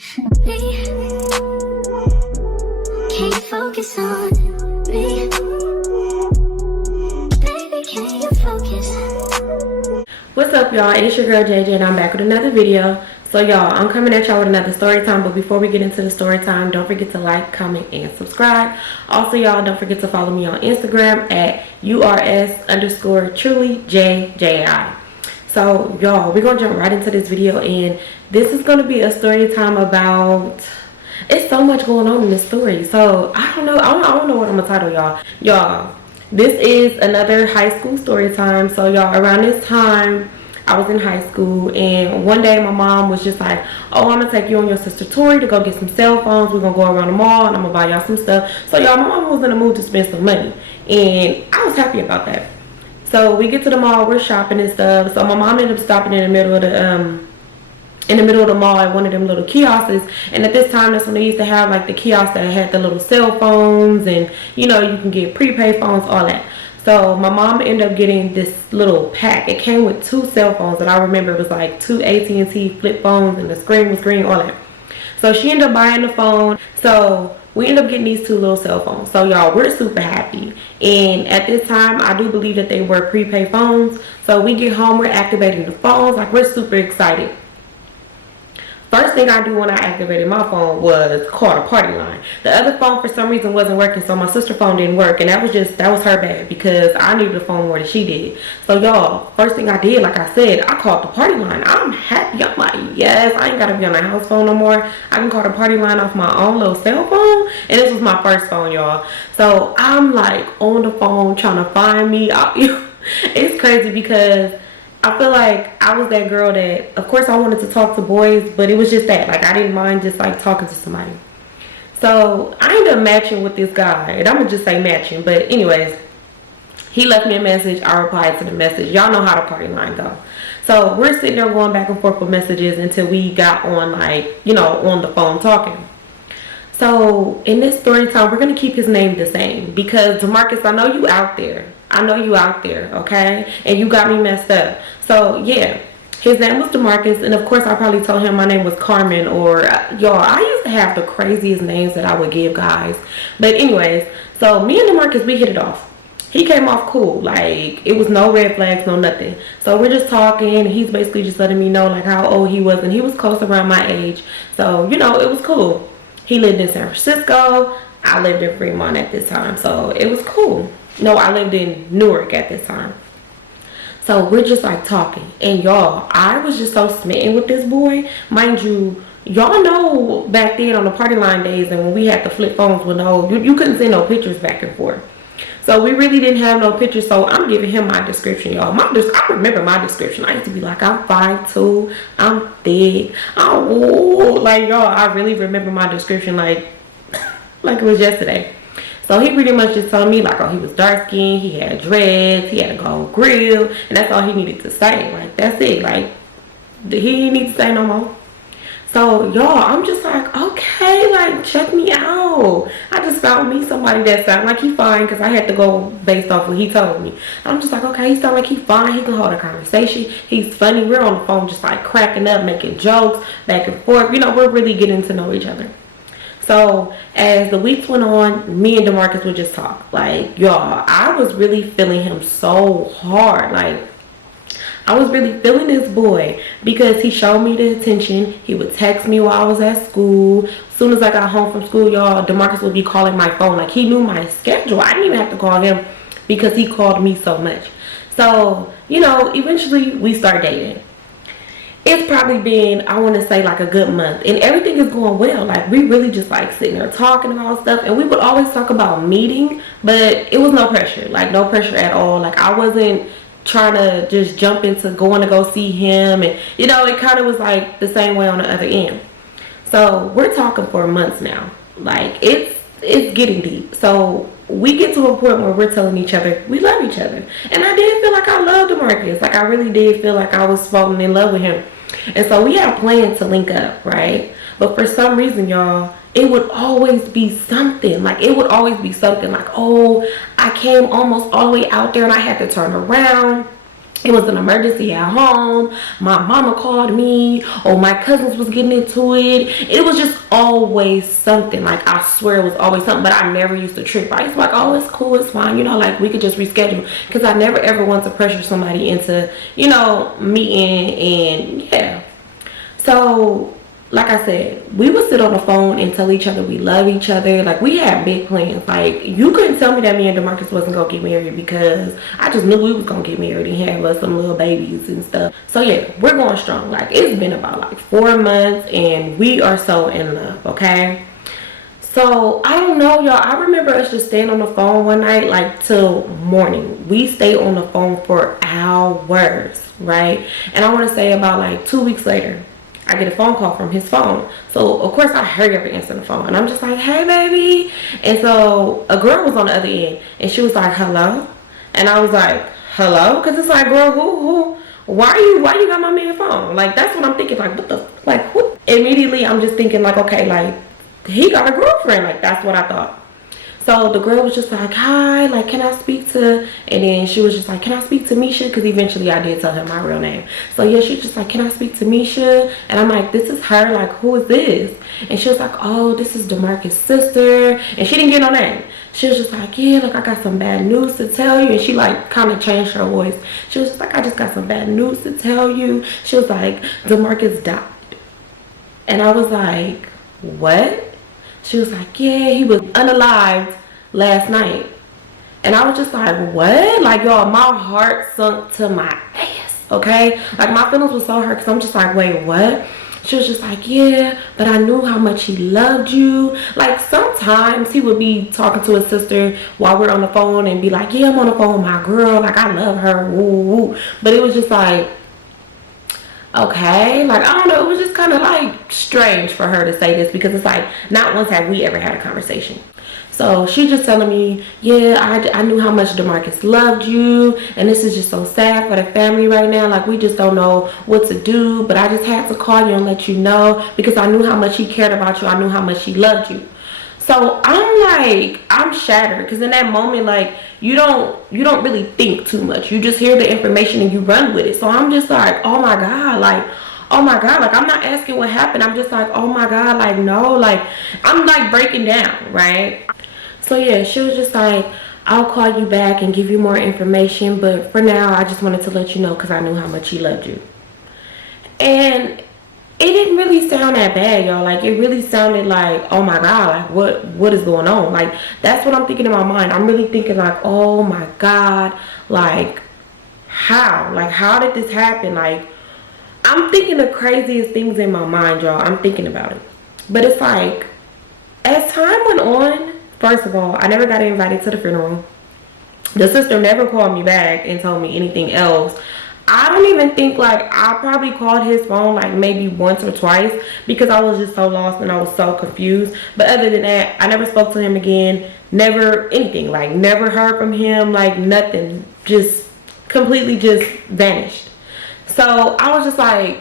Me. Can you focus on me? Baby, can you focus? What's up, y'all? It's your girl JJ and I'm back with another video. So y'all, I'm coming at y'all with another story time, but before we get into the story time, don't forget to like, comment, and subscribe. Also, y'all, don't forget to follow me on Instagram at urs_trulyjji. So y'all, we're gonna jump right into this video, and this is gonna be a story time about, it's so much going on in this story. So I don't know what I'm gonna title y'all. This is another high school story time. So y'all, around this time I was in high school, and one day my mom was just like, oh, I'm gonna take you and your sister Tori to go get some cell phones. We're gonna go around the mall and I'm gonna buy y'all some stuff. So y'all, my mom was in the mood to spend some money, and I was happy about that. So we get to the mall, we're shopping and stuff. So my mom ended up stopping in the middle of the mall at one of them little kiosks. And at this time, that's when they used to have like the kiosks that had the little cell phones, and you know, you can get prepaid phones, all that. So my mom ended up getting this little pack. It came with 2 cell phones that I remember. It was like 2 AT&T flip phones, and the screen was green, all that. So she ended up buying the phone. So we ended up getting these 2 little cell phones. So y'all, we're super happy. And at this time, I do believe that they were prepaid phones. So we get home, we're activating the phones, like we're super excited. First thing I do when I activated my phone was call the party line. The other phone for some reason wasn't working, so my sister's phone didn't work, and that was her bad, because I needed the phone more than she did. So y'all, first thing I did, like I said, I called the party line. I'm happy. I'm like, yes, I ain't gotta be on the house phone no more. I can call the party line off my own little cell phone. And this was my first phone, y'all. So I'm like on the phone trying to find me. It's crazy because I feel like I was that girl that, of course, I wanted to talk to boys, but it was just that, like, I didn't mind just like talking to somebody. So I ended up matching with this guy, and I'm gonna just say matching, but anyways, he left me a message. I replied to the message. Y'all know how the party line go. So we're sitting there going back and forth with messages until we got on, like, you know, on the phone talking. So in this story time, we're gonna keep his name the same, because Demarcus, I know you out there. Okay? And you got me messed up. So yeah, his name was Demarcus, and of course I probably told him my name was Carmen, or y'all, I used to have the craziest names that I would give guys. But anyways, so me and Demarcus, we hit it off. He came off cool, like it was no red flags, no nothing. So we're just talking, and he's basically just letting me know like how old he was, and he was close around my age. So, you know, it was cool. He lived in San Francisco. I lived in Fremont at this time, so it was cool. No, I lived in Newark at this time. So we're just like talking, and y'all, I was just so smitten with this boy. Mind you, y'all know back then on the party line days, and when we had the flip phones with you couldn't send no pictures back and forth. So we really didn't have no pictures. So I'm giving him my description, y'all. I remember my description. I used to be like, I'm 5'2", I'm thick, like y'all, I really remember my description like it was yesterday. So he pretty much just told me like, oh, he was dark skinned, he had dreads, he had a gold grill, and that's all he needed to say. Like, that's it. Like, he didn't need to say no more. So y'all, I'm just like, okay, like, check me out. I just found me somebody that sounded like he fine, because I had to go based off what he told me. I'm just like, okay, he sound like he fine, he can hold a conversation, he's funny. We're on the phone just like cracking up, making jokes back and forth. You know, we're really getting to know each other. So as the weeks went on, me and Demarcus would just talk. Like, y'all, I was really feeling him so hard. Like, I was really feeling this boy, because he showed me the attention. He would text me while I was at school. As soon as I got home from school, y'all, Demarcus would be calling my phone. Like, he knew my schedule. I didn't even have to call him, because he called me so much. So, you know, eventually we start dating. It's probably been, I want to say, like a good month, and everything is going well. Like, we really just like sitting there talking about stuff, and we would always talk about meeting, but it was no pressure, like no pressure at all. Like, I wasn't trying to just jump into going to go see him, and you know, it kind of was like the same way on the other end. So we're talking for months now. Like, it's getting deep. So we get to a point where we're telling each other we love each other. And I did feel like I loved Demarcus. Like, I really did feel like I was falling in love with him. And so we had a plan to link up, right? But for some reason, y'all, it would always be something. Like, it would always be something like, oh, I came almost all the way out there and I had to turn around. it was an emergency at home, my mama called me, or my cousins was getting into it. It was just always something. Like, I swear it was always something, but I never used to trip. I used to be like, oh, it's cool, it's fine, you know, like we could just reschedule, because I never ever want to pressure somebody into, you know, meeting. And yeah, so like I said, we would sit on the phone and tell each other we love each other. Like, we had big plans. Like, you couldn't tell me that me and Demarcus wasn't gonna get married, because I just knew we was gonna get married and have us some little babies and stuff. So yeah, we're going strong. Like, it's been about like 4 months and we are so in love, okay? So I don't know, y'all. I remember us just staying on the phone one night, like till morning. We stayed on the phone for hours, right? And I want to say about like 2 weeks later, I get a phone call from his phone. So of course I hurry up and answer the phone, and I'm just like, hey baby. And so a girl was on the other end, and she was like, hello. And I was like, hello? Because it's like, girl, who why you got my man phone? Like, that's what I'm thinking. Like, what the, like, who? Immediately I'm just thinking like, okay, like, he got a girlfriend. Like, that's what I thought. So the girl was just like, hi, like, can I speak to, and then she was just like, can I speak to Misha? Because eventually I did tell her my real name. So yeah, she was just like, can I speak to Misha? And I'm like, this is her, like, who is this? And she was like, oh, this is Demarcus' sister. And she didn't get no name. She was just like, yeah, like, I got some bad news to tell you. And she like kind of changed her voice. She was just like, I just got some bad news to tell you. She was like, Demarcus died. And I was like, what? She was like, yeah, he was unalived last night. And I was just like, what? Like, y'all, my heart sunk to my ass, okay? Like, my feelings were so hurt, because I'm just like, wait, what? She was just like, yeah, but I knew how much he loved you. Like, sometimes he would be talking to his sister while we're on the phone and be like, yeah, I'm on the phone with my girl. Like, I love her, woo, woo. But it was just like, okay, like, I don't know, it was just kind of like strange for her to say this, because it's like, not once have we ever had a conversation. So she's just telling me, yeah, I knew how much Demarcus loved you, and this is just so sad for the family right now. Like, we just don't know what to do, but I just had to call you and let you know, because I knew how much he cared about you. I knew how much he loved you. So I'm like, I'm shattered, because in that moment, like, you don't really think too much. You just hear the information and you run with it. So I'm just like, oh my God, like, oh my God, like, I'm not asking what happened. I'm just like, oh my God, like, no, like, I'm like breaking down, right? So yeah, she was just like, I'll call you back and give you more information, but for now, I just wanted to let you know, because I knew how much he loved you. And it didn't really sound that bad, y'all. Like, it really sounded like, oh my God, like, what is going on? Like, that's what I'm thinking in my mind. I'm really thinking like, oh my God, like, how did this happen? Like, I'm thinking the craziest things in my mind, y'all. I'm thinking about it. But it's like, as time went on, first of all, I never got invited to the funeral. The sister never called me back and told me anything else. I don't even think, like, I probably called his phone like maybe once or twice, because I was just so lost and I was so confused. But other than that, I never spoke to him again. Never anything. Like, never heard from him. Like, nothing. Just completely just vanished. So I was just like,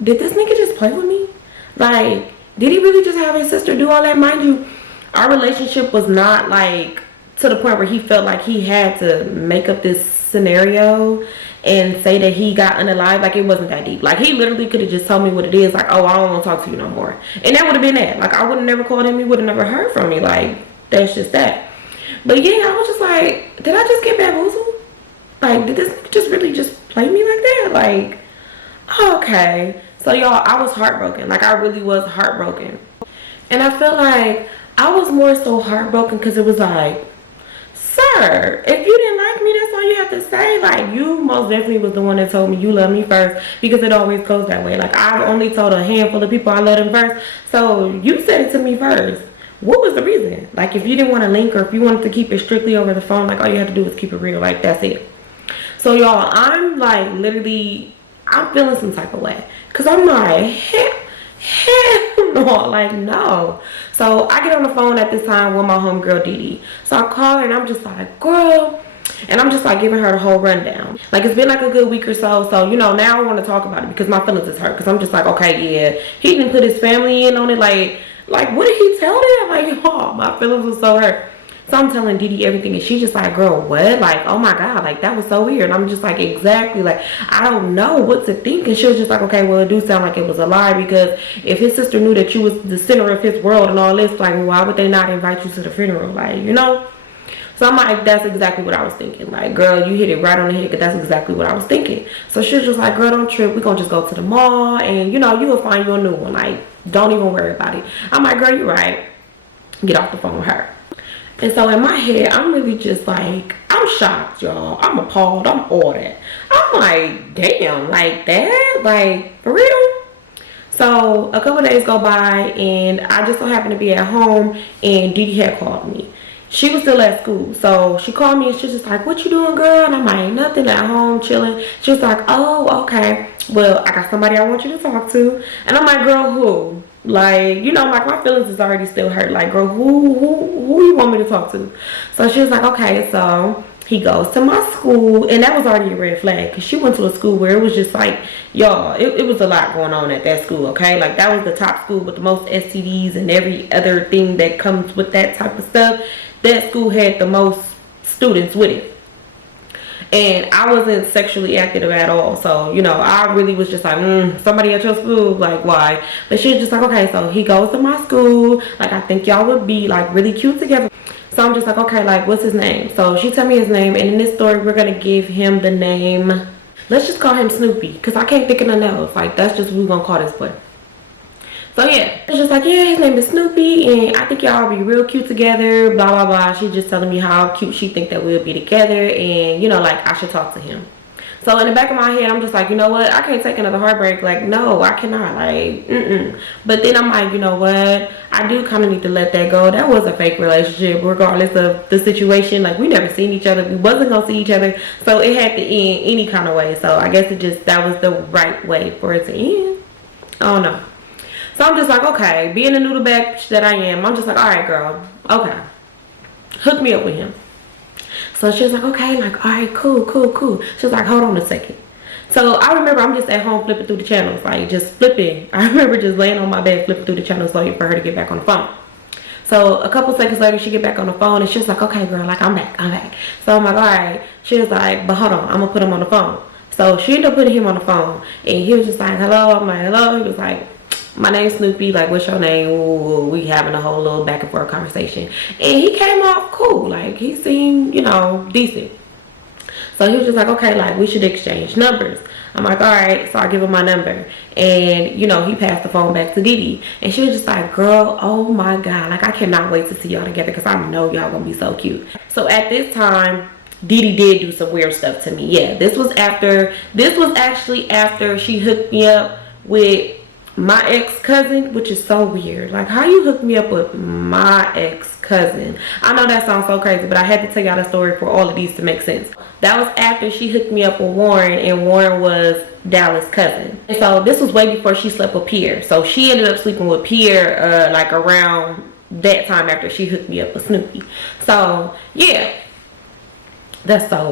did this nigga just play with me? Like, did he really just have his sister do all that? Mind you, our relationship was not like to the point where he felt like he had to make up this scenario and say that he got unalived. Like, it wasn't that deep. Like, he literally could have just told me what it is. Like, oh, I don't want to talk to you no more. And that would have been that. Like, I would have never called him. He would have never heard from me. Like, that's just that. But yeah, I was just like, did I just get bamboozled? Like, did this nigga just really just play me like that? Like, okay. So y'all, I was heartbroken. Like, I really was heartbroken. And I feel like I was more so heartbroken because it was like, sir, if you didn't like me, that's all you have to say. Like, you most definitely was the one that told me you love me first, because it always goes that way. Like, I've only told a handful of people I love them first, so you said it to me first. What was the reason? Like, if you didn't want to link, or if you wanted to keep it strictly over the phone, like, all you have to do is keep it real. Like, that's it. So y'all, I'm like, literally, I'm feeling some type of way, because I'm like, hell no, like, no. So I get on the phone at this time with my homegirl Didi. So I call her and I'm just like, girl, and I'm just like giving her the whole rundown. Like, it's been like a good week or so. So, you know, now I want to talk about it because my feelings is hurt. Because I'm just like, okay, yeah, he didn't put his family in on it. Like what did he tell them? Like, oh, my feelings was so hurt. So I'm telling Didi everything, and she's just like, girl, what? Like, oh my God, like that was so weird. And I'm just like, exactly, like I don't know what to think. And she was just like, okay, well, it do sound like it was a lie, because if his sister knew that you was the center of his world and all this, like, why would they not invite you to the funeral? Like, you know. So I'm like, that's exactly what I was thinking. Like, girl, you hit it right on the head, because that's exactly what I was thinking. So she was just like, girl, don't trip. We're going to just go to the mall, and, you know, you will find you a new one. Like, don't even worry about it. I'm like, girl, you're right. Get off the phone with her. And so in my head, I'm really just like, I'm shocked, y'all. I'm appalled. I'm all that. I'm like, damn, like that? Like, for real? So a couple days go by, and I just so happened to be at home, and Didi had called me. She was still at school, so she called me, and she was just like, what you doing, girl? And I'm like, nothing, at home chilling. She was like, oh, okay, well, I got somebody I want you to talk to. And I'm like, girl, who? Like, you know, like my feelings is already still hurt. Like, girl, who you want me to talk to? So she was like, okay. So he goes to my school, and that was already a red flag, because she went to a school where it was just like, y'all, it was a lot going on at that school, okay? Like, that was the top school with the most STDs and every other thing that comes with that type of stuff. That school had the most students with it. And I wasn't sexually active at all. So, you know, I really was just like, somebody at your school, like, why? But she was just like, okay, so he goes to my school. Like, I think y'all would be, like, really cute together. So I'm just like, okay, like, what's his name? So she tell me his name. And in this story, we're going to give him the name. Let's just call him Snoopy, because I can't think of nothing else. Like, that's just what we're going to call this boy. So yeah, it's just like, yeah, his name is Snoopy, and I think y'all be real cute together, blah, blah, blah. She's just telling me how cute she think that we'll be together, and, you know, like, I should talk to him. So in the back of my head, I'm just like, you know what? I can't take another heartbreak. Like, no, I cannot. Like, But then I'm like, you know what? I do kind of need to let that go. That was a fake relationship, regardless of the situation. Like, we never seen each other. We wasn't going to see each other. So it had to end any kind of way. So I guess that was the right way for it to end. I don't know. So I'm just like, okay, being the noodle bitch that I am, I'm just like, all right, girl, okay, hook me up with him. So she was like, okay, like, all right, cool. She was like, hold on a second. So I remember I'm just at home flipping through the channels, like just flipping. I remember just laying on my bed flipping through the channels waiting for her to get back on the phone. So a couple seconds later, she get back on the phone, and she was like, okay, girl, like, I'm back. So I'm like, all right. She was like, but hold on, I'm gonna put him on the phone. So she ended up putting him on the phone, and he was just like, hello. I'm like, hello. He was like, my name's Snoopy, like, what's your name? Ooh, we having a whole little back and forth conversation. And he came off cool. Like, he seemed, you know, decent. So he was just like, okay, like, we should exchange numbers. I'm like, all right. So I give him my number. And, you know, he passed the phone back to Didi. And she was just like, girl, oh my God. Like, I cannot wait to see y'all together, because I know y'all gonna be so cute. So at this time, Didi did do some weird stuff to me. Yeah, this was actually after she hooked me up with my ex-cousin, which is so weird. Like, how you hook me up with my ex-cousin? I know that sounds so crazy, but I had to tell y'all the story for all of these to make sense. That was after she hooked me up with Warren, and Warren was Dallas' cousin. And so this was way before she slept with Pierre. So she ended up sleeping with Pierre like around that time after she hooked me up with Snoopy. So yeah, that's a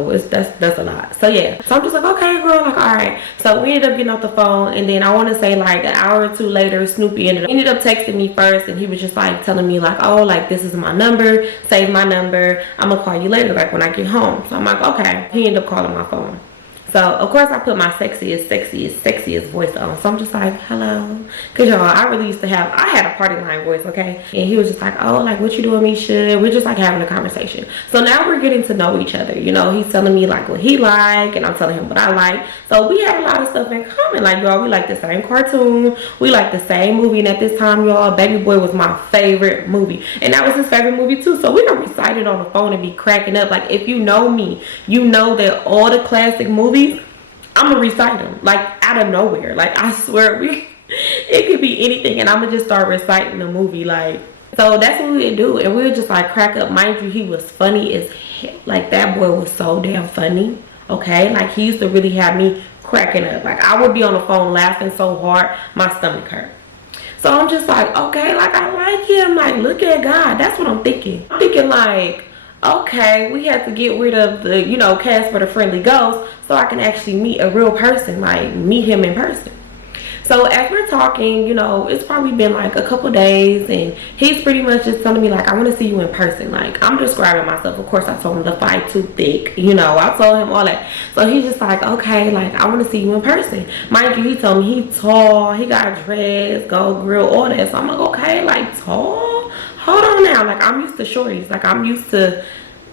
lot. So yeah, so I'm just like, okay, girl, like, all right. So we ended up getting off the phone, and then I want to say like an hour or two later, Snoopy ended up texting me first, and he was just like telling me like, oh, like, this is my number, save my number, I'm gonna call you later, like when I get home. So I'm like, okay. He ended up calling my phone. So of course I put my sexiest voice on. So I'm just like, hello, cause y'all, I really used to I had a party line voice, okay? And he was just like, oh, like, what you doing, Misha? We're just like having a conversation. So now we're getting to know each other. You know, he's telling me like what he like, and I'm telling him what I like. So we have a lot of stuff in common. Like, y'all, we like the same cartoon, we like the same movie, and at this time, y'all, Baby Boy was my favorite movie, and that was his favorite movie too. So we don't recite it on the phone and be cracking up. Like, if you know me, you know that all the classic movies, I'm gonna recite them like out of nowhere. Like, I swear, it could be anything, and I'm gonna just start reciting the movie. Like, so that's what we would do, and we would just like crack up. Mind you, he was funny as hell. Like, that boy was so damn funny. Okay, like, he used to really have me cracking up. Like, I would be on the phone laughing so hard my stomach hurt. So I'm just like, okay, like, I like him. Like, look at God. That's what I'm thinking. I'm thinking like, okay, we have to get rid of the, you know, Casper the Friendly Ghost, so I can actually meet a real person, like meet him in person. So as we're talking, you know, it's probably been like a couple days, and he's pretty much just telling me like, I want to see you in person. Like, I'm describing myself. Of course, I told him the fight too thick, you know, I told him all that. So he's just like, okay, like, I want to see you in person. Mind you, he told me he tall, he got dressed, gold grill, all that. So I'm like, okay, like, tall? Hold on now. Like, I'm used to shorties. Like, I'm used to,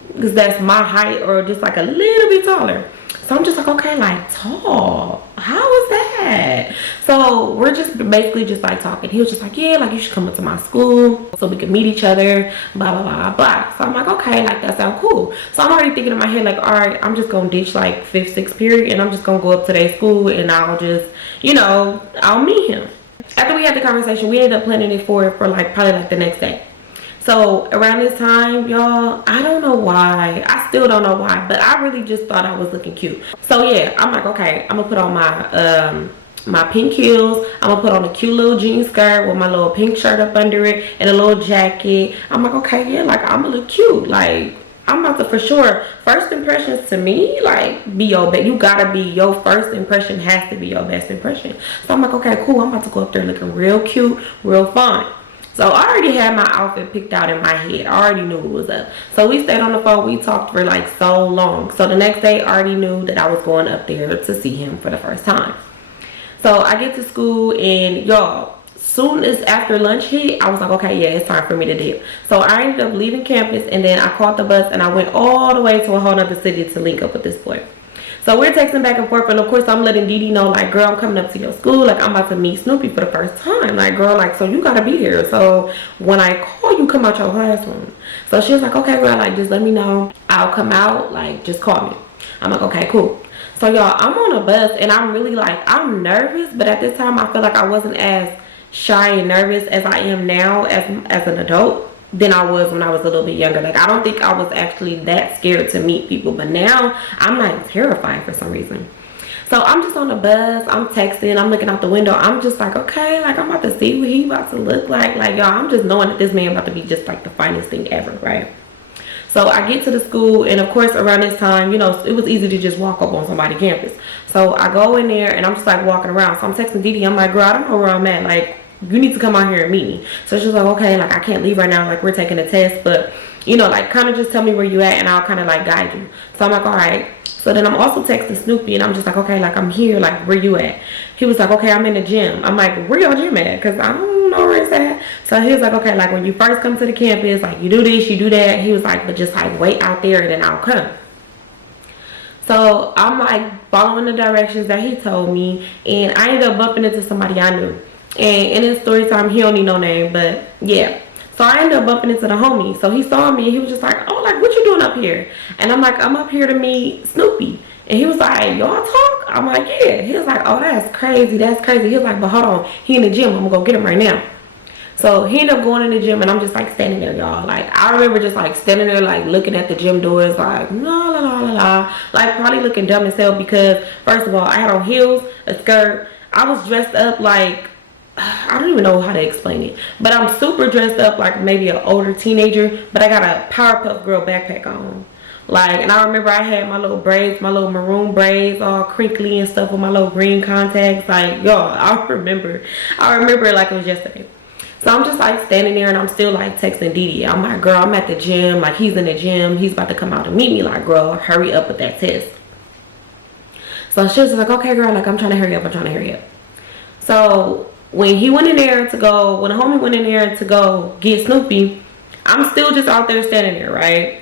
because that's my height, or just like a little bit taller. So I'm just like, okay, like, tall, how is that? So we're just basically just like talking. He was just like, yeah, like, you should come up to my school so we can meet each other, blah blah blah blah. So I'm like, okay, like, that sounds cool. So I'm already thinking in my head like, all right, I'm just gonna ditch like 5th, 6th period, and I'm just gonna go up to their school, and I'll just, you know, I'll meet him. After we had the conversation, we ended up planning it for like probably like the next day. So around this time, y'all, I don't know why. I still don't know why, but I really just thought I was looking cute. So yeah, I'm like, okay, I'm gonna put on my my pink heels. I'm gonna put on a cute little jean skirt with my little pink shirt up under it and a little jacket. I'm like, okay, yeah, like, I'm gonna look cute. Like, I'm about to, for sure, first impressions to me, like, be your best. You gotta be, your first impression has to be your best impression. So I'm like, okay, cool, I'm about to go up there looking real cute, real fun. So I already had my outfit picked out in my head. I already knew it was up. So we stayed on the phone. We talked for like so long. So the next day, I already knew that I was going up there to see him for the first time. So I get to school, and y'all, soon as after lunch hit, I was like, okay, yeah, it's time for me to dip. So I ended up leaving campus, and then I caught the bus, and I went all the way to a whole other city to link up with this boy. So we're texting back and forth, and of course I'm letting Dee Dee know, like, girl, I'm coming up to your school, like, I'm about to meet Snoopy for the first time, like, girl, like, so you gotta be here. So when I call you, come out your classroom. So she was like, okay, girl, like, just let me know, I'll come out, like, just call me. I'm like, okay, cool. So y'all, I'm on a bus, and I'm really like, I'm nervous, but at this time I feel like I wasn't as shy and nervous as I am now as an adult than I was when I was a little bit younger. Like, I don't think I was actually that scared to meet people, but now I'm like terrified for some reason. So I'm just on the bus, I'm texting, I'm looking out the window, I'm just like, okay, like, I'm about to see what he about to look like. Like, y'all, I'm just knowing that this man about to be just like the finest thing ever, right? So I get to the school, and of course around this time, you know, it was easy to just walk up on somebody's campus. So I go in there, and I'm just like walking around. So I'm texting Dee Dee, I'm like, girl, I don't know where I'm at, like, you need to come out here and meet me. So she's like, okay, like, I can't leave right now, like, we're taking a test, but, you know, like, kind of just tell me where you at, and I'll kind of like guide you. So I'm like, all right. So then I'm also texting Snoopy, and I'm just like, okay, like, I'm here, like, where you at? He was like, okay, I'm in the gym. I'm like, where your gym at? Because I don't know where it's at. So he was like, okay, like, when you first come to the campus, like, you do this, you do that. He was like, but just like wait out there, and then I'll come. So I'm like following the directions that he told me, and I ended up bumping into somebody I knew. And in his story time, he don't need no name, but yeah. So I ended up bumping into the homie. So he saw me, and he was just like, oh, like, what you doing up here? And I'm like, I'm up here to meet Snoopy. And he was like, y'all talk? I'm like, yeah. He was like, oh, that's crazy, that's crazy. He was like, but hold on, he in the gym, I'm gonna go get him right now. So he ended up going in the gym, and I'm just like standing there, y'all. Like, I remember just like standing there, like looking at the gym doors, like, la la la la la. Like, probably looking dumb as hell, because first of all, I had on heels, a skirt. I was dressed up like, I don't even know how to explain it, but I'm super dressed up like maybe an older teenager, but I got a Powerpuff Girl backpack on. Like, and I remember I had my little braids, my little maroon braids, all crinkly and stuff, with my little green contacts. Like, y'all, I remember it like it was yesterday. So I'm just like standing there, and I'm still like texting Dee Dee. I'm like, girl, I'm at the gym, like, he's in the gym, he's about to come out and meet me, like, girl, hurry up with that test. So she was like, okay, girl, like, I'm trying to hurry up. So when he went in there to go, when the homie went in there to go get Snoopy, I'm still just out there standing there, right?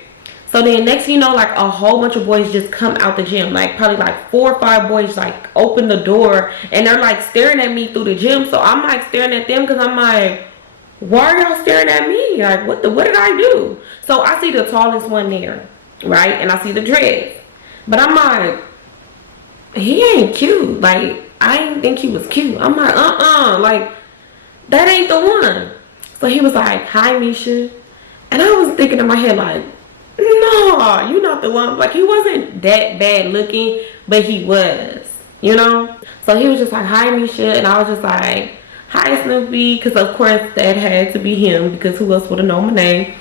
So then next thing you know, like, a whole bunch of boys just come out the gym. Like, probably like 4 or 5 boys like open the door, and they're like staring at me through the gym. So I'm like staring at them, because I'm like, why are y'all staring at me? Like, what did I do? So I see the tallest one there, right? And I see the dreads. But I'm like, he ain't cute. Like, I didn't think he was cute. I'm like, like, that ain't the one. So he was like, hi, Misha. And I was thinking in my head, like, no, you're not the one. Like, he wasn't that bad looking, but he was, you know? So he was just like, hi, Misha. And I was just like, hi, Snoopy. Because, of course, that had to be him, because who else would have known my name?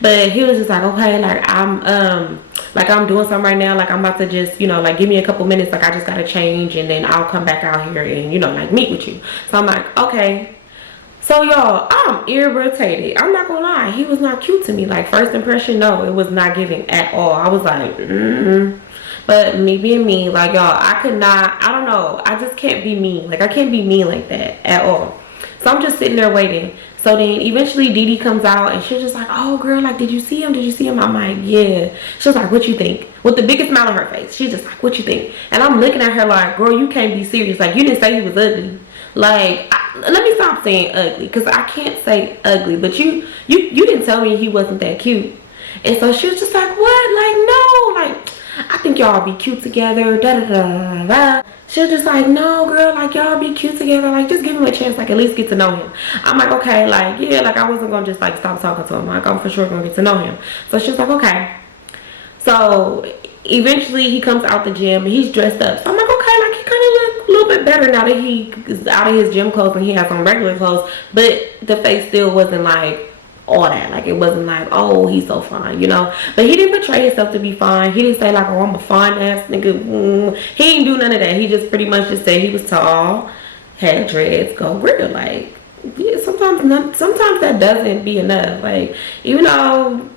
But he was just like, okay, like, I'm like I'm doing something right now, like I'm about to just, you know, like give me a couple minutes, like I just gotta change and then I'll come back out here and, you know, like meet with you. So I'm like, okay. So y'all, I'm irritated. I'm not gonna lie, he was not cute to me. Like first impression, no, it was not giving at all. I was like, But me being me, like y'all, I could not, I don't know, I just can't be mean. Like I can't be mean like that at all. So I'm just sitting there waiting. So then eventually Didi comes out and she's just like, oh girl, like did you see him? Did you see him? I'm like, yeah. She was like, what you think? With the biggest smile on her face. She's just like, what you think? And I'm looking at her like, girl, you can't be serious. Like you didn't say he was ugly. Like let me stop saying ugly, because I can't say ugly, but you didn't tell me he wasn't that cute. And so she was just like, what? Like no, like I think y'all be cute together, da da da da. She was just like, no girl, like y'all be cute together, like just give him a chance, like at least get to know him. I'm like, okay, like yeah, like I wasn't gonna just like stop talking to him, like I'm for sure gonna get to know him. So she was like, okay. So eventually he comes out the gym and he's dressed up. So I'm like, okay, like he kind of look a little bit better now that he is out of his gym clothes and he has on regular clothes, but the face still wasn't like all that. Like it wasn't like, oh, he's so fine, you know. But he didn't portray himself to be fine. He didn't say like, oh, I'm a fine ass nigga. He didn't do none of that. He just pretty much just said he was tall, had dreads, go real. Like yeah, sometimes that doesn't be enough. Like even though,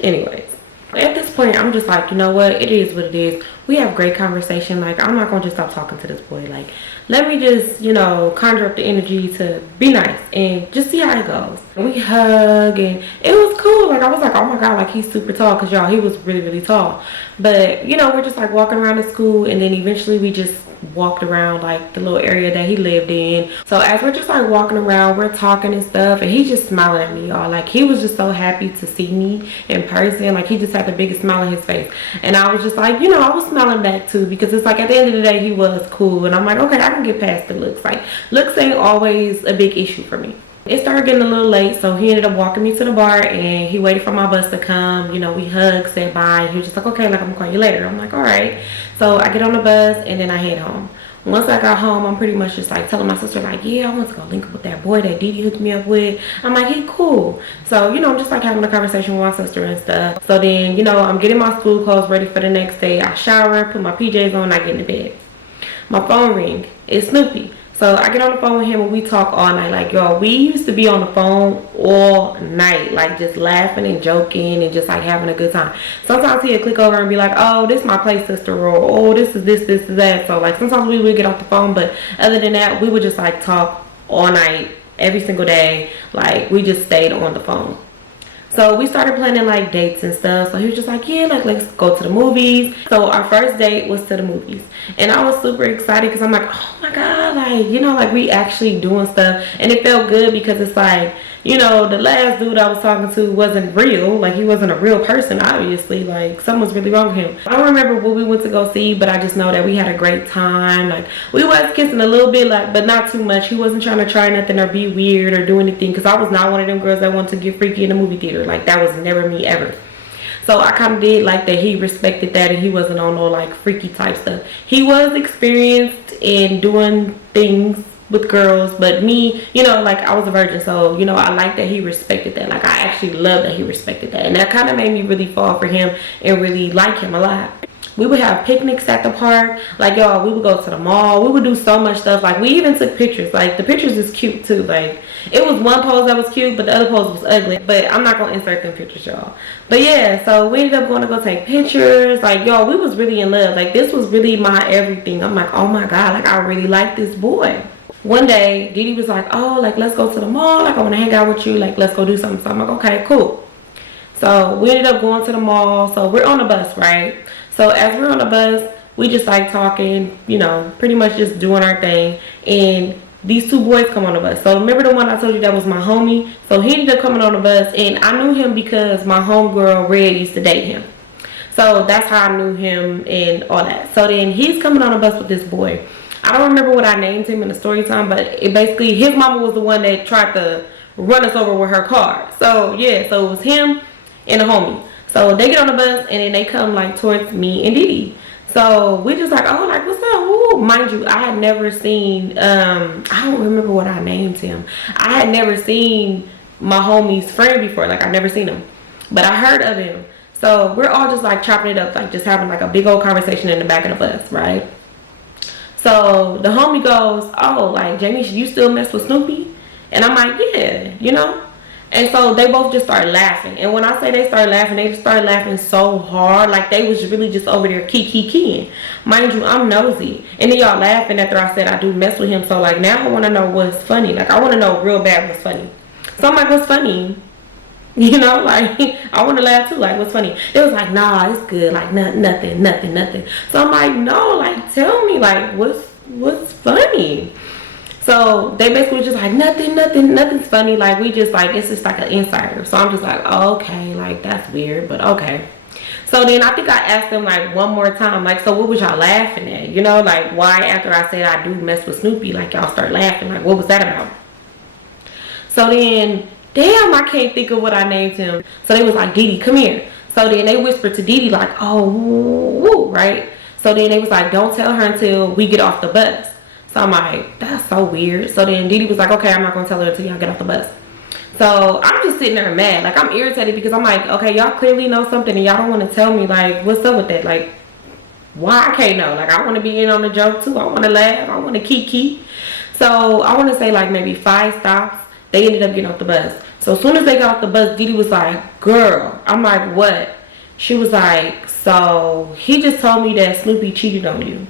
anyways. At this point, I'm just like, you know what? It is what it is. We have great conversation. Like, I'm not going to just stop talking to this boy. Like, let me just, you know, conjure up the energy to be nice and just see how it goes. We hug and it was cool. Like, I was like, oh my God, like he's super tall. Because, y'all, he was really, really tall. But, you know, we're just like walking around the school. And then eventually we just walked around like the little area that he lived in. So as we're just like walking around, we're talking and stuff, and he's just smiling at me, y'all. Like he was just so happy to see me in person. Like he just had the biggest smile on his face, and I was just like, you know, I was smiling back too, because it's like at the end of the day he was cool, and I'm like, okay, I can get past the looks. Like looks ain't always a big issue for me. It started getting a little late, so he ended up walking me to the bar, and he waited for my bus to come. You know, we hugged, said bye, and he was just like, okay, like I'm gonna call you later. I'm like, all right. So I get on the bus and then I head home. Once I got home, I'm pretty much just like telling my sister like, yeah, I want to go link up with that boy that Didi hooked me up with. I'm like, he cool. So, you know, I'm just like having a conversation with my sister and stuff. So then, you know, I'm getting my school clothes ready for the next day. I shower, put my PJs on, I get into bed. My phone ring. It's Snoopy. So I get on the phone with him and we talk all night. Like, y'all, we used to be on the phone all night, like just laughing and joking and just like having a good time. Sometimes he'd click over and be like, oh, this is my play sister, or oh, this is that. So like sometimes we would get off the phone, but other than that, we would just like talk all night, every single day. Like we just stayed on the phone. So we started planning like dates and stuff. So he was just like, yeah, like let's go to the movies. So our first date was to the movies. And I was super excited because I'm like, oh my God, like, you know, like we actually doing stuff. And it felt good because it's like, you know, the last dude I was talking to wasn't real. Like he wasn't a real person, obviously. Like something was really wrong with him. I don't remember what we went to go see, but I just know that we had a great time. Like we was kissing a little bit, like, but not too much. He wasn't trying to try nothing or be weird or do anything, because I was not one of them girls that wanted to get freaky in the movie theater. Like that was never me ever. So I kind of did like that he respected that and he wasn't on no like freaky type stuff. He was experienced in doing things with girls, but me, you know, like I was a virgin, so you know, I like that he respected that. Like I actually love that he respected that, and that kind of made me really fall for him and really like him a lot. We would have picnics at the park. Like, y'all, we would go to the mall. We would do so much stuff. Like, we even took pictures. Like, the pictures is cute, too. Like, it was one pose that was cute, but the other pose was ugly. But I'm not going to insert them pictures, y'all. But, yeah, so we ended up going to go take pictures. Like, y'all, we was really in love. Like, this was really my everything. I'm like, oh, my God. Like, I really like this boy. One day, Didi was like, oh, like, let's go to the mall. Like, I want to hang out with you. Like, let's go do something. So I'm like, okay, cool. So we ended up going to the mall. So we're on the bus, right? So as we're on the bus, we just like talking, you know, pretty much just doing our thing. And these two boys come on the bus. So remember the one I told you that was my homie? So he ended up coming on the bus, and I knew him because my homegirl Red used to date him. So that's how I knew him and all that. So then he's coming on the bus with this boy. I don't remember what I named him in the story time, but it basically, his mama was the one that tried to run us over with her car. So yeah, so it was him and a homie. So they get on the bus and then they come like towards me and Didi. So we just like, oh, like, what's up? Ooh. Mind you, I had never seen, I don't remember what I named him. I had never seen my homie's friend before. Like, I never seen him. But I heard of him. So we're all just like chopping it up, like just having like a big old conversation in the back of the bus, right? So the homie goes, oh, like, Jamie, you still mess with Snoopy? And I'm like, yeah, you know? And so they both just started laughing. And when I say they started laughing, they just started laughing so hard. Like, they was really just over there keying. Mind you, I'm nosy. And then y'all laughing after I said I do mess with him. So, like, now I want to know what's funny. Like, I want to know real bad what's funny. So I'm like, what's funny? You know, like, I want to laugh too. Like, what's funny? It was like, nah, it's good. Like, nothing. So I'm like, no, like, tell me, like, what's funny? So they basically just like, nothing's funny. Like, we just like, it's just like an insider. So I'm just like, oh, okay, like, that's weird, but okay. So then I think I asked them like one more time, like, so what was y'all laughing at? You know, like, why after I said I do mess with Snoopy, like, y'all start laughing? Like, what was that about? So then, damn, I can't think of what I named him. So they was like, Didi, come here. So then they whispered to Didi like, oh, woo, right? So then they was like, don't tell her until we get off the bus. So I'm like, that's so weird. So then Didi was like, okay, I'm not going to tell her until y'all get off the bus. So I'm just sitting there mad. Like, I'm irritated because I'm like, okay, y'all clearly know something and y'all don't want to tell me, like, what's up with that? Like, why I can't know? Like, I want to be in on the joke too. I want to laugh. I want to kiki. So I want to say like maybe 5 stops. They ended up getting off the bus. So as soon as they got off the bus, Didi was like, girl. I'm like, what? She was like, so he just told me that Snoopy cheated on you.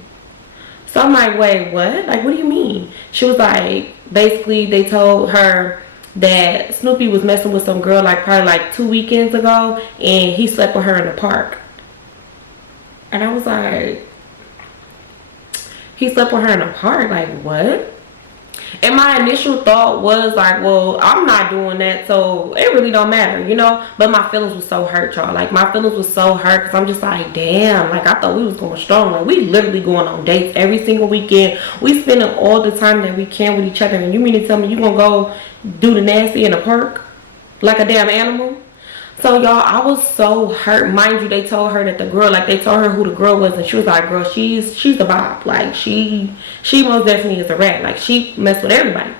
So I'm like, wait, what? Like, what do you mean? She was like, basically, they told her that Snoopy was messing with some girl, like, probably, like, 2 weekends ago, and he slept with her in the park. And I was like, he slept with her in the park? Like, what? And my initial thought was like, well, I'm not doing that, so it really don't matter, you know? But my feelings was so hurt, y'all. Like, my feelings was so hurt because I'm just like, damn, like, I thought we was going strong. Like, we literally going on dates every single weekend. We spending all the time that we can with each other. And you mean to tell me you gonna go do the nasty in the park like a damn animal? So, y'all, I was so hurt. Mind you, they told her that the girl, like, they told her who the girl was, and she was like, girl, she's the Bob. Like, she most definitely is a rat. Like, she messed with everybody.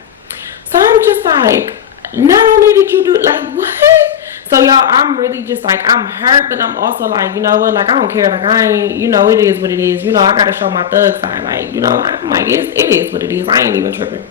So, I'm just like, not only did you do, like, what? So, y'all, I'm really just like, I'm hurt, but I'm also like, you know what? Like, I don't care. Like, I ain't, you know, it is what it is. You know, I got to show my thug side. Like, you know, I'm like, it is what it is. I ain't even tripping.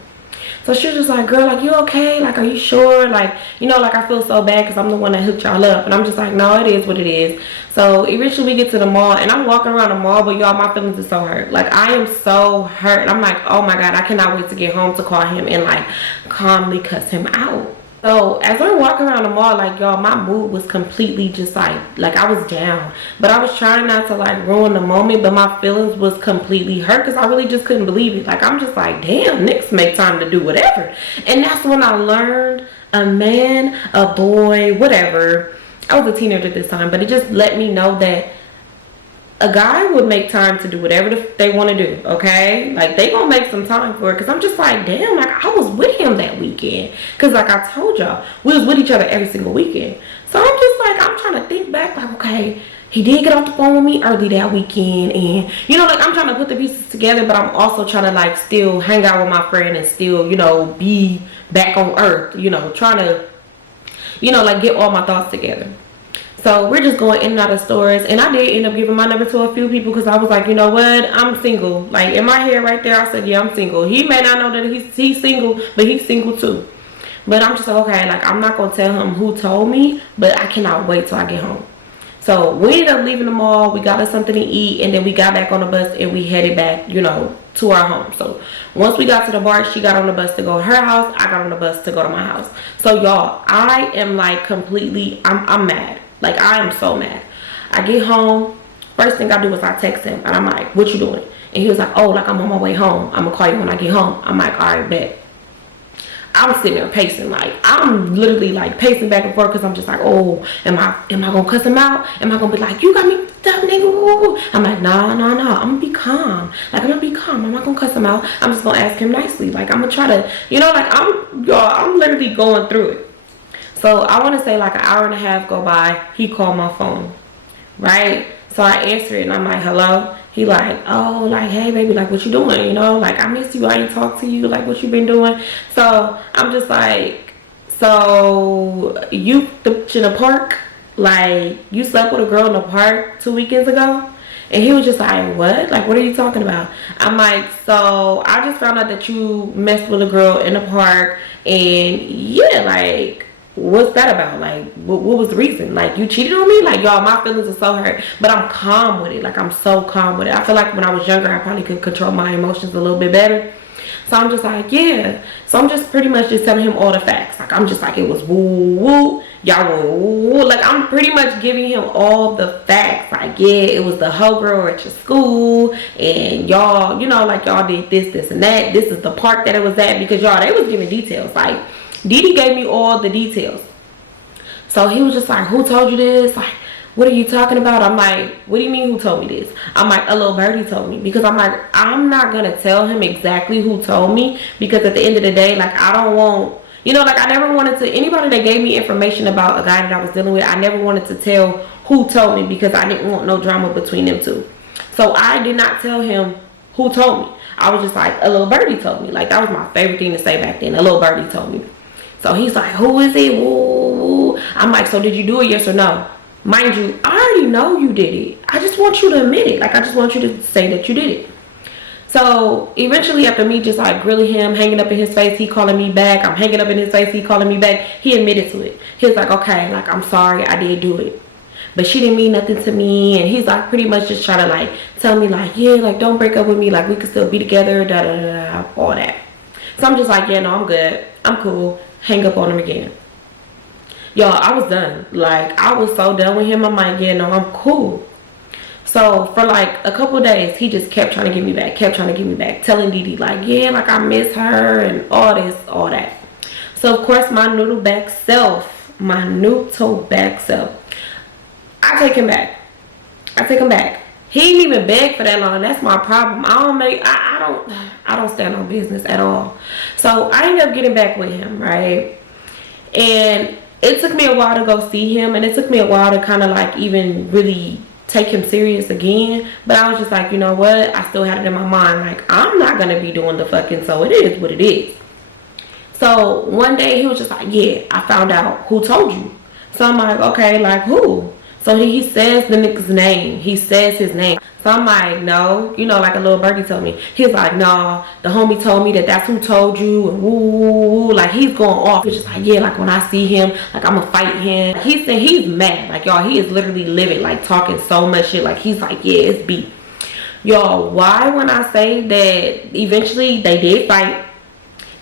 So she was just like, girl, like, you okay? Like, are you sure? Like, you know, like, I feel so bad because I'm the one that hooked y'all up. And I'm just like, no, it is what it is. So eventually we get to the mall, and I'm walking around the mall, but y'all, my feelings are so hurt. Like, I am so hurt. And I'm like, oh my God, I cannot wait to get home to call him and, like, calmly cuss him out. So as I'm walking around the mall, like, y'all, my mood was completely just like I was down. But I was trying not to like ruin the moment, but my feelings was completely hurt because I really just couldn't believe it. Like, I'm just like, damn, niggas make time to do whatever. And that's when I learned a man, a boy, whatever. I was a teenager at this time, but it just let me know that a guy would make time to do whatever they want to do, okay? Like, they gonna make some time for it. Because I'm just like, damn, like, I was with him that weekend. Because, like I told y'all, we was with each other every single weekend. So I'm just like, I'm trying to think back, like, okay, he did get off the phone with me early that weekend. And, you know, like, I'm trying to put the pieces together. But I'm also trying to, like, still hang out with my friend and still, you know, be back on earth. You know, trying to, you know, like, get all my thoughts together. So we're just going in and out of stores. And I did end up giving my number to a few people because I was like, you know what? I'm single. Like, in my head right there, I said, yeah, I'm single. He may not know that he's single, but he's single too. But I'm just like, okay, like, I'm not going to tell him who told me, but I cannot wait till I get home. So we ended up leaving the mall. We got us something to eat. And then we got back on the bus and we headed back, you know, to our home. So once we got to the bar, she got on the bus to go to her house. I got on the bus to go to my house. So, y'all, I am like completely, I'm mad. Like, I am so mad. I get home. First thing I do is I text him. And I'm like, what you doing? And he was like, oh, like, I'm on my way home. I'm going to call you when I get home. I'm like, all right, bet. I'm sitting there pacing. Like, I'm literally, like, pacing back and forth because I'm just like, oh, am I going to cuss him out? Am I going to be like, you got me up, nigga? I'm like, no. I'm going to be calm. Like, I'm going to be calm. I'm not going to cuss him out. I'm just going to ask him nicely. Like, I'm going to try to, you know, like, I'm literally going through it. So I want to say like an hour and a half go by. He called my phone, right? So I answered it and I'm like, hello? He like, oh, like, hey, baby, like, what you doing? You know, like, I miss you. I ain't talked to you. Like, what you been doing? So I'm just like, so you the bitch in the park? like, you slept with a girl in the park 2 weekends ago? And he was just like, what? Like, what are you talking about? I'm like, so I just found out that you messed with a girl in the park. And yeah, like, what's that about? Like, what was the reason? Like, you cheated on me? Like, y'all, my feelings are so hurt. But I'm calm with it. Like, I'm so calm with it. I feel like when I was younger, I probably could control my emotions a little bit better. So I'm just like, yeah. So I'm just pretty much just telling him all the facts. Like, I'm just like, it was woo woo. Y'all woo woo. Like, I'm pretty much giving him all the facts. Like, yeah, it was the hoe girl at your school. And y'all, you know, like, y'all did this, and that. This is the park that it was at. Because, y'all, they was giving details. Like, Didi gave me all the details. So he was just like, who told you this? Like, what are you talking about? I'm like, what do you mean who told me this? I'm like, a little birdie told me. Because I'm like, I'm not going to tell him exactly who told me. Because at the end of the day, like, I don't want, you know, like, I never wanted to, anybody that gave me information about a guy that I was dealing with, I never wanted to tell who told me. Because I didn't want no drama between them two. So I did not tell him who told me. I was just like, a little birdie told me. Like, that was my favorite thing to say back then. A little birdie told me. So he's like, who is it? Woo. I'm like, so did you do it, yes or no? Mind you, I already know you did it. I just want you to admit it. Like, I just want you to say that you did it. So eventually, after me just like grilling him, hanging up in his face, he calling me back. I'm hanging up in his face, he calling me back. He admitted to it. He was like, okay, like, I'm sorry, I did do it. But she didn't mean nothing to me. And he's like pretty much just trying to like tell me like, yeah, like, don't break up with me. Like, we could still be together, da da da da, all that. So I'm just like, yeah, no, I'm good. I'm cool. Hang up on him again. Y'all, I was done. Like, I was so done with him. I'm like, yeah, no, I'm cool. So for like a couple days, he just kept trying to get me back, telling Didi like, yeah, like, I miss her and all this, all that. So of course, my noodle back self, I take him back. He didn't even beg for that long. That's my problem. I don't stand on business at all. So I ended up getting back with him, right? And it took me a while to go see him, and it took me a while to kind of like even really take him serious again. But I was just like, you know what? I still had it in my mind, like, I'm not gonna be doing the fucking, so it is what it is. So one day he was just like, yeah, I found out who told you. So I'm like, okay, like, who? So he says the nigga's name. He says his name. So I'm like, no, you know, like a little birdie told me. He's like, no, the homie told me that that's who told you, and woo, woo, woo. Like, he's going off. He's just like, yeah, like, when I see him, like, I'm gonna fight him. He said he's mad. Like, y'all, he is literally livid, like, talking so much shit. Like, he's like, yeah, it's beef. Y'all, why when I say that eventually they did fight,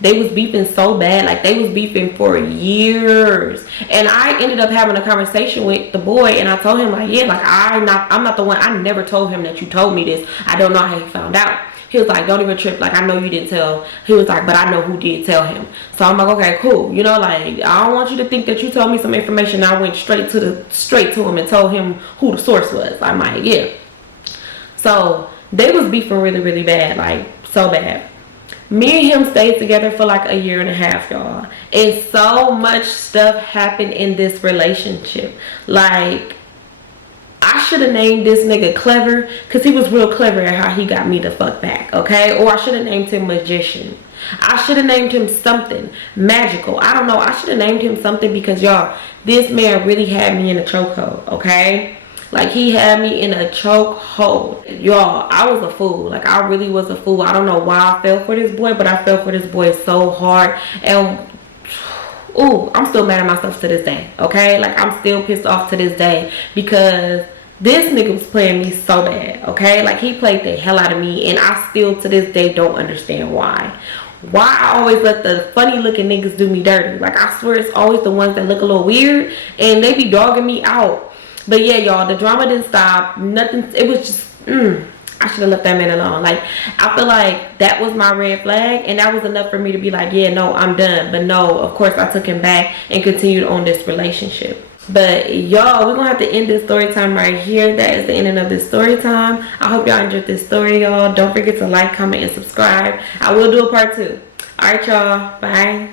they was beefing so bad, like, they was beefing for years. And I ended up having a conversation with the boy, and I told him, like, yeah, like, I'm not the one. I never told him that you told me this. I don't know how he found out. He was like, don't even trip. Like, I know you didn't tell. He was like, but I know who did tell him. So I'm like, okay, cool. You know, like, I don't want you to think that you told me some information. I went straight to him and told him who the source was. I'm like, yeah. So they was beefing really, really bad, like, so bad. Me and him stayed together for like a year and a half, y'all. And so much stuff happened in this relationship. Like, I should have named this nigga Clever, because he was real clever at how he got me the fuck back, okay? Or I should have named him Magician. I should have named him something magical. I don't know. I should have named him something, because, y'all, this man really had me in a chokehold, okay? Like, he had me in a chokehold. Y'all, I was a fool. Like, I really was a fool. I don't know why I fell for this boy, but I fell for this boy so hard. And, ooh, I'm still mad at myself to this day, okay? Like, I'm still pissed off to this day, because this nigga was playing me so bad, okay? Like, he played the hell out of me, and I still to this day don't understand why. Why I always let the funny looking niggas do me dirty. Like, I swear it's always the ones that look a little weird, and they be dogging me out. But yeah, y'all, the drama didn't stop. Nothing. It was just, I should have left that man alone. Like, I feel like that was my red flag, and that was enough for me to be like, yeah, no, I'm done. But no, of course, I took him back and continued on this relationship. But y'all, we're gonna have to end this story time right here. That is the ending of this story time. I hope y'all enjoyed this story, y'all. Don't forget to like, comment, and subscribe. I will do a part 2. All right, y'all. Bye.